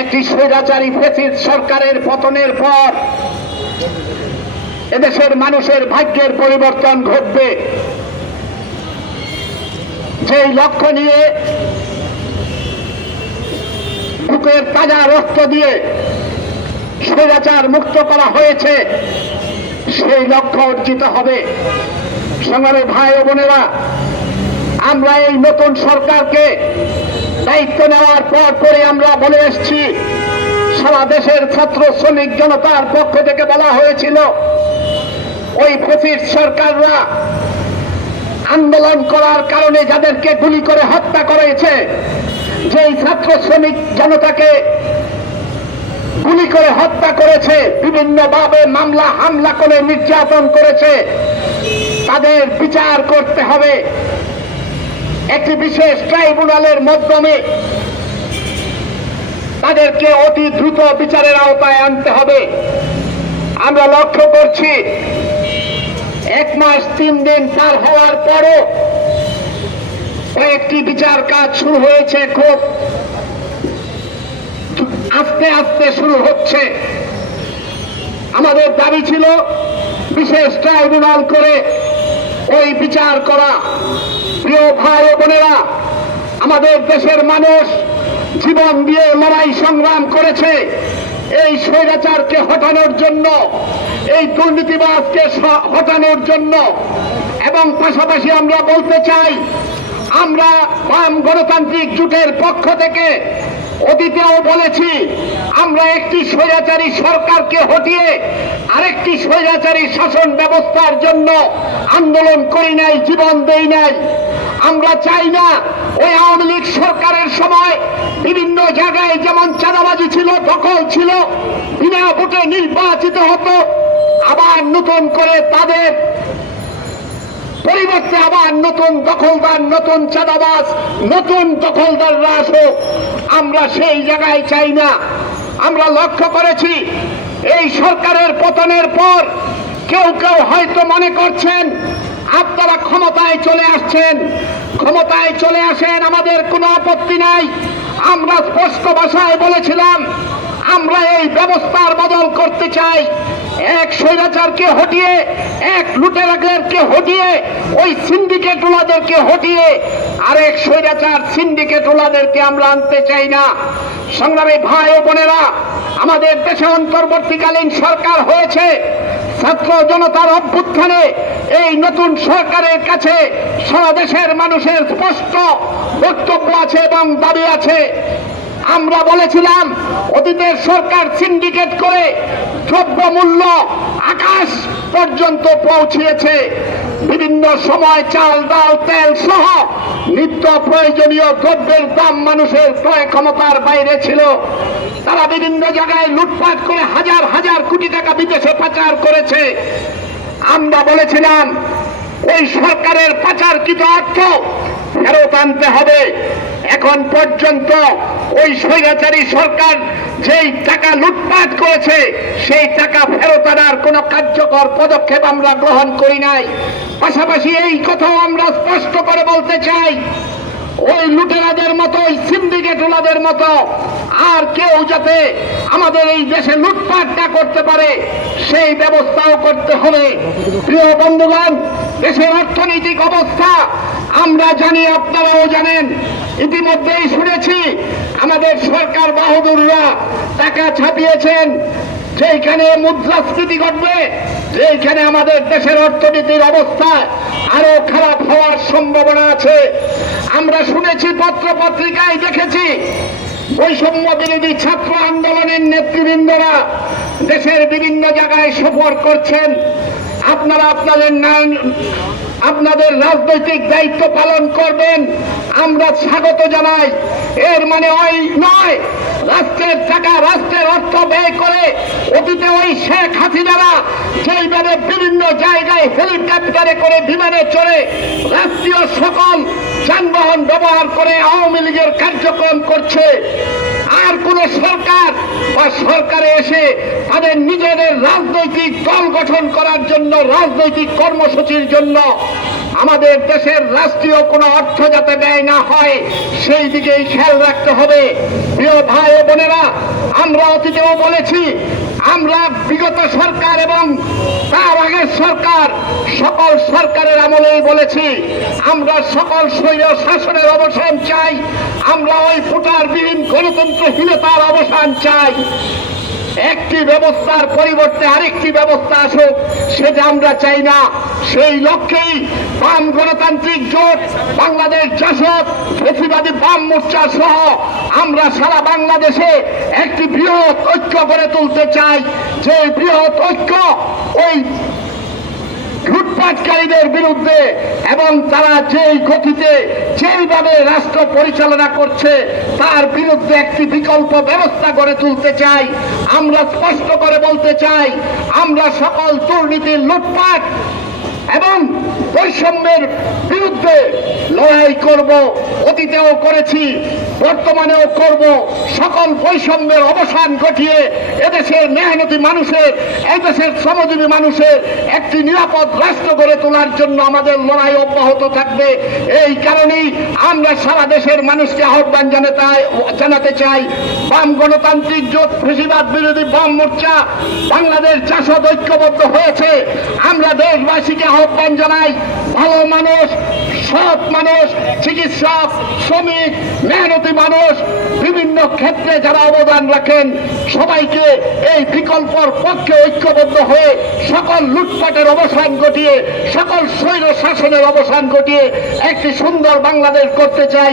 একটি স্বৈরাচারী ফ্যাসিস্ট সরকারের পতনের পর এদেশের মানুষের ভাগ্যের পরিবর্তন ঘটবে, যেই লক্ষ্য নিয়ে বুকের তাজা রক্ত দিয়ে স্বৈরাচার মুক্ত করা হয়েছে, সেই লক্ষ্য অর্জিত হবে। সংগ্রামী ভাই ও বোনেরা, আমরা এই নতুন সরকারকে দায়িত্ব নেওয়ার পর পরে আমরা বলে এসেছি, সারা দেশের ছাত্র শ্রমিক জনতার পক্ষ থেকে বলা হয়েছিল ওই ফ্যাসিস্ট সরকাররা আন্দোলন করার কারণে যাদেরকে গুলি করে হত্যা করেছে, যেই ছাত্র শ্রমিক জনতাকে গুলি করে হত্যা করেছে, বিভিন্নভাবে মামলা হামলা করে নির্যাতন করেছে, তাদের বিচার করতে হবে। একটি বিশেষ ট্রাইব্যুনালের মাধ্যমে তাদেরকে অতি দ্রুত বিচারের আওতায় আনতে হবে। আমরা লক্ষ্য করছি 1 মাস 3 দিন পার হওয়ার পরও কয়েকটি বিচার কাজ শুরু হয়েছে, খুব আস্তে আস্তে শুরু হচ্ছে। আমাদের দাবি ছিল বিশেষ ট্রাইব্যুনাল করে ওই বিচার করা। প্রিয় ভাই ও বোনেরা, আমাদের দেশের মানুষ জীবন দিয়ে লড়াই সংগ্রাম করেছে এই স্বৈরাচারকে হটানোর জন্য, এই দুর্নীতিবাজকে হটানোর জন্য। এবং পাশাপাশি আমরা বলতে চাই, আমরা বাম গণতান্ত্রিক জোটের পক্ষ থেকে অতীতেও বলেছি, আমরা একটি স্বৈরাচারী সরকারকে হটিয়ে আরেকটি স্বৈরাচারী শাসন ব্যবস্থার জন্য আন্দোলন করি নাই, জীবন দেই নাই। আমরা চাই না ওই আওয়ামী লীগ সরকারের সময় বিভিন্ন জায়গায় যেমন চাঁদাবাজি ছিল, দখল ছিল, বিনা ভোটে নির্বাচিত হতো, আবার নতুন করে তাদের পরিবর্তে আবার নতুন দখলদার, নতুন চাঁদাবাজ, নতুন দখলদাররা আসুক। আমরা সেই জায়গায় চাই না। আমরা লক্ষ্য করেছি এই সরকারের পতনের পর কেউ কেউ হয়তো মনে করছেন আপনারা ক্ষমতায় চলে আসছেন, ক্ষমতায় চলে আসেন, আমাদের কোনো আপত্তি নাই। আমরা স্পষ্ট ভাষায় বলেছিলাম, আমরা এই ব্যবস্থার বদল করতে চাই। এক স্বৈরাচারকে হটিয়ে, এক লুটেরাদেরকে হটিয়ে, ওই সিন্ডিকেটওয়ালাদেরকে হটিয়ে আরেক স্বৈরাচার সিন্ডিকেটওয়ালাদেরকে আমরা আনতে চাই না। সংগ্রামী ভাই ও বোনেরা, আমাদের দেশে অন্তর্বর্তীকালীন সরকার হয়েছে। ছাত্র জনতার অভ্যুত্থানে এই নতুন সরকারের কাছে সারা দেশের মানুষের স্পষ্ট বক্তব্য আছে এবং দাবি আছে। আমরা বলেছিলাম, অতীতের সরকার সিন্ডিকেট করে দ্রব্যমূল্য আকাশ পর্যন্ত পৌঁছিয়েছে। বিভিন্ন সময় চাল, ডাল, তেল সহ নিত্য প্রয়োজনীয় দ্রব্যের দাম মানুষের ক্রয় ক্ষমতার বাইরে ছিল। তারা বিভিন্ন জায়গায় লুটপাট করে হাজার হাজার কোটি টাকা বিদেশে পাচার করেছে। আমরা বলেছিলাম, ওই সরকারের পাচারকৃত অর্থ ফেরত আনতে হবে। এখন পর্যন্ত ওই স্বৈরাচারী সরকার যেই টাকা লুটপাট করেছে, সেই টাকা ফেরত আনার কোন কার্যকর পদক্ষেপ আমরা গ্রহণ করি নাই। পাশাপাশি এই কথাও আমরা স্পষ্ট করে বলতে চাই, ওই লুটেরাদের মতো, ওই সিন্ডিকেটওয়ালাদের মতো আর কেউ যাতে আমাদের এই দেশে লুটপাট না করতে পারে, সেই ব্যবস্থাও করতে হবে। প্রিয় বন্ধুগণ, দেশের অর্থনৈতিক অবস্থা আমরা জানি, আপনারাও জানেন। ইতিমধ্যেই শুনেছি আমাদের সরকার বাহাদুররা টাকা ছাপিয়েছেন, যেখানে মুদ্রাস্ফীতি ঘটবে, যেখানে আমাদের দেশের অর্থনীতির অবস্থা আরো খারাপ হওয়ার সম্ভাবনা আছে। আমরা শুনেছি, পত্র পত্রিকায় দেখেছি, বৈষম্য বিরোধী ছাত্র আন্দোলনের নেতৃবৃন্দরা দেশের বিভিন্ন জায়গায় সফর করছেন। আপনারা আপনাদের রাজনৈতিক দায়িত্ব পালন করবেন, আমরা স্বাগত জানাই। এর মানে ওই নয়, রাষ্ট্রের টাকা, রাষ্ট্রের অর্থ ব্যয় করে অতীতে ওই শেখ হাসিনারা যেইভাবে বিভিন্ন জায়গায় হেলিকপ্টারে করে, বিমানে চড়ে, রাষ্ট্রীয় সকল যানবাহন ব্যবহার করে আওয়ামী লীগের কার্যক্রম করছে, আর কোন সরকার বা সরকারে এসে তাদের নিজেদের রাজনৈতিক দল গঠন করার জন্য, রাজনৈতিক কর্মসূচির জন্য আমাদের দেশের রাষ্ট্রীয় কোনো অর্থ যাতে ব্যয় না হয় সেই দিকেই খেয়াল রাখতে হবে। প্রিয় ভাই ও বোনেরা, আমরা অতীতেও বলেছি, আমরা বিগত সরকার এবং তার আগের সরকার সকল সরকারের আমলেই বলেছি আমরা সকল স্বৈর শাসনের অবসান চাই, আমরা ওই ভোটারবিহীন গণতন্ত্রহীনতার অবসান চাই। একটি ব্যবস্থার পরিবর্তে আরেকটি ব্যবস্থা আসুক সেটা আমরা চাই না। সেই লক্ষ্যেই বাম গণতান্ত্রিক জোট, বাংলাদেশ জাসদ, ফ্যাসিবাদী বাম মোর্চা সহ আমরা সারা বাংলাদেশে একটি বৃহৎ ঐক্য গড়ে তুলতে চাই। যে বৃহৎ ঐক্য ওই লুটপাটকারীদের বিরুদ্ধে এবং তারা যেই গতিতে যেইভাবে রাষ্ট্র পরিচালনা করছে তার বিরুদ্ধে একটি বিকল্প ব্যবস্থা গড়ে তুলতে চাই। আমরা স্পষ্ট করে বলতে চাই, আমরা সকল দুর্নীতি, লুটপাট এবং বৈষম্যের বিরুদ্ধে লড়াই করব। অতীতেও করেছি, বর্তমানেও করব। সকল বৈষম্যের অবসান ঘটিয়ে এদেশের মেহনতি মানুষের, এদেশের শ্রমজীবী মানুষের একটি নিরাপদ রাষ্ট্র গড়ে তোলার জন্য আমাদের লড়াই অব্যাহত থাকবে। এই কারণেই আমরা সারা দেশের মানুষকে আহ্বান জানাতে চাই, বাম গণতান্ত্রিক জোট, ফ্যাসিবাদ বিরোধী বাম মোর্চা, বাংলাদেশ জাসদ ঐক্যবদ্ধ হয়েছে। আমরা দেশবাসীকে আহ্বান জানাই, ভালো মানুষ, সৎ মানুষ, চিকিৎসক, শ্রমিক, মেহনতি মানুষ, বিভিন্ন ক্ষেত্রে যারা অবদান রাখেন সবাইকে এই বিকল্পর পক্ষে ঐক্যবদ্ধ হয়ে সকল লুটপাটের অবসান ঘটিয়ে, সকল স্বৈর শাসনের অবসান ঘটিয়ে একটি সুন্দর বাংলাদেশ করতে চাই।